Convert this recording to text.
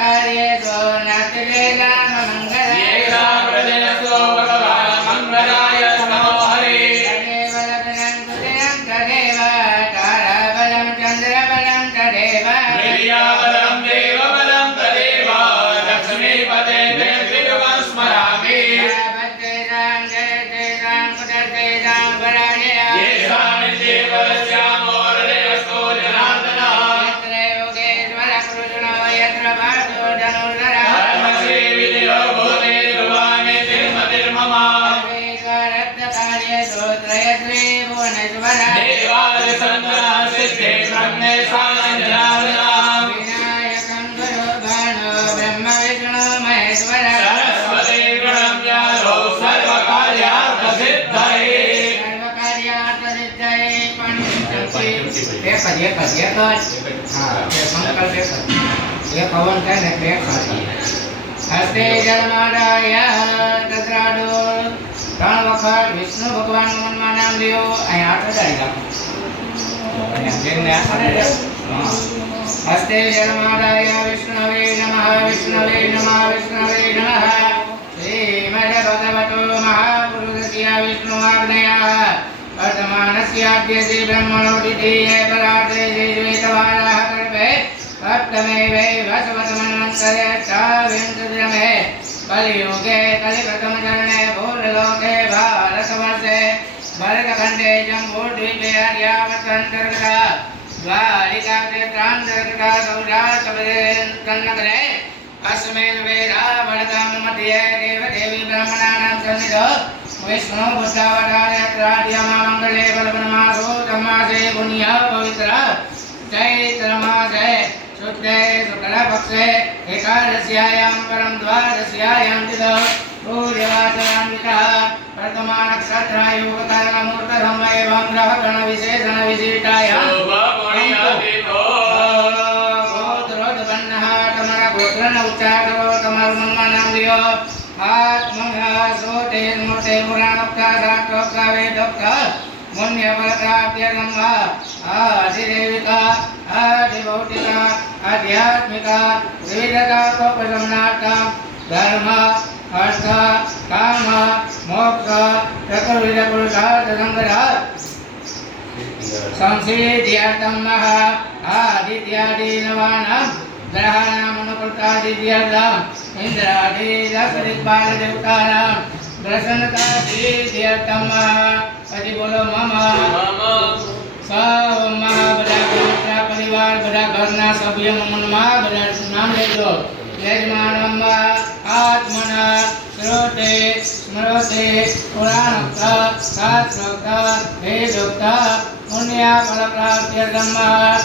કાર્યેષુ નાસ્તિ રામ મંગલાય ये राम हृदयस्थो भगवान् मंगलाय नमो हरे तदेव लग्नं तुल्यं तदेव ताराबलं चन्द्रबलं तदेव विद्याबलं देवबलं तदेव लक्ष्मीपते त्रियुगं स्मरामि भक्तेषां जयतेषां कुटस्थेषां पराजया येषां देवस्यामो हृदयस्थो जनार्दनः यत्र योगेश्वर कृष्णो यत्र पार्थो धनुर्धरः धर्मश्री विधिरो भूते ध्रुवाणि तिर्मतिर्मम सर्वेश्वरत्तकार्येषु त्रयश्री भुवनेश्वरः देवादिसन्नः सिद्धे ब्रह्मे सानन्दनादनः विनायकं गुरुर्भानो ब्रह्म विष्णु महेश्वरः सरस्वती प्रणम्यारो सर्वकार्यार्थसिद्धये सर्वकार्यार्थसिद्धये पंचमि एक हाँ ये संकल्प ये पवन का ने हस्ते जलमाराय तत्राडो ત્રણ વખત વિષ્ણુ ભગવાનનું મનમાં નામ લ્યો અહીં હાથ અડાડી રાખો હસ્તે જલમારાય વિષ્ણવે નમઃ વિષ્ણવે નમઃ વિષ્ણવે નમઃ શ્રીમદ ભગવતો મહાપુરુષસ્ય વિષ્ણુઆગ્નયઃ वर्तमानस्याद्यसे ब्रह्मणोदिते परार्थे श्वेतवाराः गर्भे सप्तमे वसवतमन्वन्तरे अष्टाविंशतितमे कलियुगे कलिप्रथमचरणे भूर्लोके भारतवर्षे भरतखण्डे जम्बूद्वीपे आर्यावर्तान्तर्गता द्वारिकाक्षेत्रान्तर्गता सौराष्ट्रप्रदेशनगरे अस्मिन् वेदावनतां मध्ये देवदेवी ब्राह्मणानां सन्निधौ विष्णु बुद्धावतारत्राद्यमामङ्गले बलवनमासो तमासे पुण्य पवित्र चैत्रमासे शुद्धे शुक्लपक्षे एकादश्यायां परं द्वादश्यायां तिथौ सूर्यवासरान्वितः वर्तमाननक्षत्रायोगकारणमूर्तसमयेवं ग्रहगणविशेषणविशिष्टायां गोत्रोत्पन्नः तमरगोत्रन उच्चारो तमर्मन्म नाम लियो आत्मना सोते मोते पुराणोक्ता वेदोक्ता मुन्यफलप्राप्त्यगम्मा आदिदेविका आदिभौतिका आध्यात्मिका विविधताकोपशमनार्थं धर्म अर्थ काम मोक्ष चतुर्विधपुरुषार्थसङ्ग्रह संसिद्ध्यर्थं आदित्यादिनवानां ग्रहाणामनुकृतादित्यर्थम् इंद्रादिदशदिक्पालदेवतानां प्रसन्नतादित्यर्थं पति बोलो मम सब બધા પરિવાર બધા ઘરના સભ્યોનું મનમાં બધા નામ લેજો યજમાનમ આત્મના શ્રોતે સ્મૃતે પુરાણોક્ત શાસ્ત્રોક્ત વેદોક્ત પુણ્ય ફલપ્રાપ્ત્યર્થમ